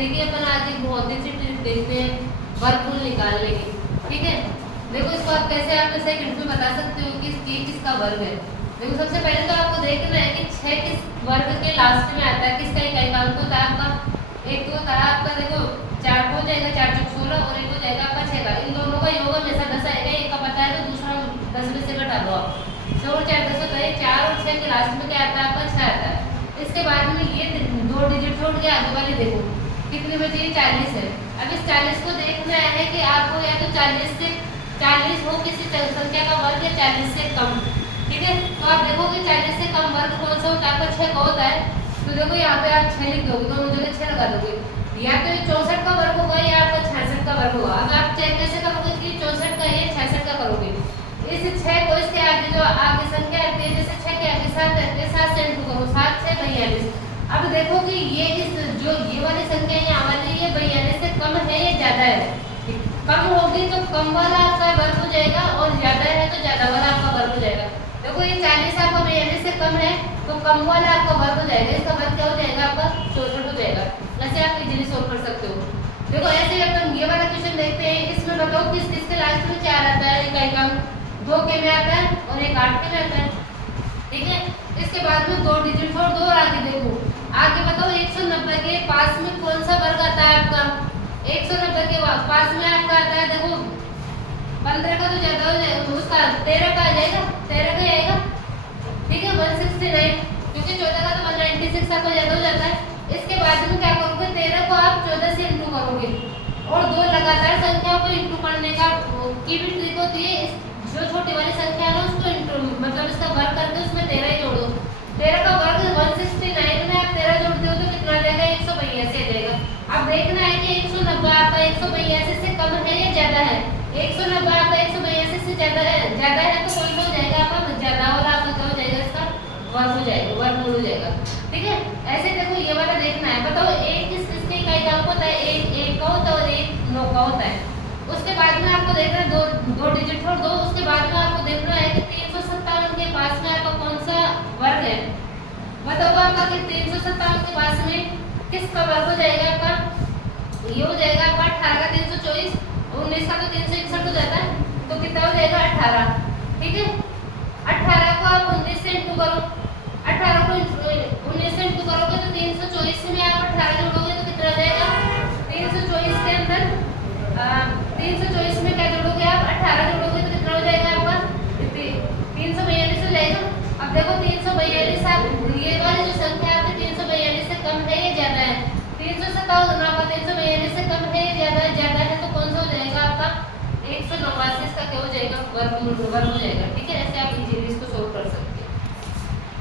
देखिए अपन आज एक बहुत ही सी ट्रिक देखते हैं वर्गमूल निकालने की। ठीक है, देखो इसको आप कैसे आप सेकंड में बता सकते हो कि ये किसका वर्ग है। देखो सबसे पहले तो आपको देखना है कि 6 किस वर्ग के लास्ट में आता है, किसका इकाई का अंक होता है आपका। एक तो होता है आपका, देखो 4 हो जाएगा, 4 चौक 16 और एक हो जाएगा आपका 6 का। इन दोनों का योग हमेशा 10 आएगा, एक का पता है तो दूसरा 10 में से घटा दो आप। 6 और 4 10 होता है, 4 और 6 के लास्ट में क्या आता है आपका 6 आता है। इसके बाद में ये 2 डिजिट छोड़ के आगे वाली देखो कितनी बची, 40 है। अब इस 40 को देखना है कि आपको या तो 40 हो किसी संख्या का वर्ग या 40 से कम। ठीक है, तो आप देखोगे 40 से कम वर्ग कौन सा होता है आपका 6 का होता है। तो देखो यहाँ पे आप 6 लिख दोगे, दोनों जगह 6 लगा दोगे, या तो ये 64 का वर्ग होगा या आपका 66 का वर्ग होगा। अब आप चेक कैसे करोगे कि 64 का ये 66 का करोगे। इस 6 को इसके आगे जो आगे संख्या आती है, जैसे 6 के आगे 7 रहते हैं, 7 से इंटू करो, 7 6 42। अब देखो कि ये इस जो ये वाली संख्या यहाँ वाली ये 42 से कम है या ज्यादा है। कम होगी तो कम वाला आपका वर्ग हो जाएगा और ज्यादा है तो ज्यादा वाला आपका वर्ग हो जाएगा। देखो ये 40 आपका 42 से कम है तो कम वाला आपका वर्ग हो जाएगा, इसका वर्ग क्या हो जाएगा आपका 64 हो जाएगा। ऐसे आप इजीली सोल्व कर सकते हो। देखो ऐसे अपन ये वाला क्वेश्चन देखते हैं, इसमें बताओ किस किसके लास्ट में 4 आता है, इकाई का 2 के में आता है और एक 8 के में आता है। ठीक है, इसके बाद में 2 डिजिट छोड़ दो और आगे देखो। आगे बताओ 190 के पास में कौन सा वर्ग आता है आपका। 190 के पास में आपका आता है, देखो 15 का तो ज्यादा हो जाएगा, उसका 13 का आ जाएगा, 13 का आएगा। ठीक है, 169, क्योंकि 14 का तो 196 आपका ज्यादा हो जाता है। इसके बाद में क्या करोगे, 13 को आप 14 से इंटू करोगे और 2 लगातार संख्याओं को इंटू करने का की भी ट्रिक होती है। जो छोटी वाली संख्या है उसको इंटू मतलब इसका वर्ग करके उसमें 13 ही जोड़ो। 13 का वर्ग 169 में आप 13 जोड़ते हो तो कितना आ जाएगा, 182 आ जाएगा। अब देखना है कि 190 आपका 182 से कम है या ज्यादा है। 190 आपका 182 से ज्यादा है तो कौन सा हो जाएगा आपका ज्यादा, और आपका क्या हो जाएगा, इसका वर्ग हो जाएगा, वर्गमूल हो जाएगा। ठीक है, ऐसे देखो ये वाला देखना है। बताओ एक किसके इकाई का होता है, एक का होता है और एक 9 का होता है। उसके बाद में आपको देखना है 2 डिजिट छोड़ दो। उसके बाद में आपको देखना है कि 357 के पास में आपका कौन सा वर्ग है। बताओ आपका कि 357 के पास में किसका वर्ग हो जाएगा आपका, ये हो जाएगा आपका 18 का 324, 19 का तो 361 हो जाता है, तो कितना हो जाएगा 18। ठीक है, 18 को आप 19 से इंटू करो, 18 को 19 से इंटू करोगे तो 324 में आप 18 जोड़ोगे तो कितना आ जाएगा, 324 के अंदर 324 में क्या जोड़ोगे आप, 18 जोड़ोगे तो कितना हो जाएगा आपका 342 हो जाएगा। अब देखो 342 आप ये वाली जो संख्या आपकी 342 से कम है या ज्यादा है। 357 आपका 342 से कम है या ज्यादा है तो कौन सा हो जाएगा आपका 189, इसका क्या हो जाएगा, वर्गमूल हो जाएगा। ठीक है, ऐसे आप इजीली इसको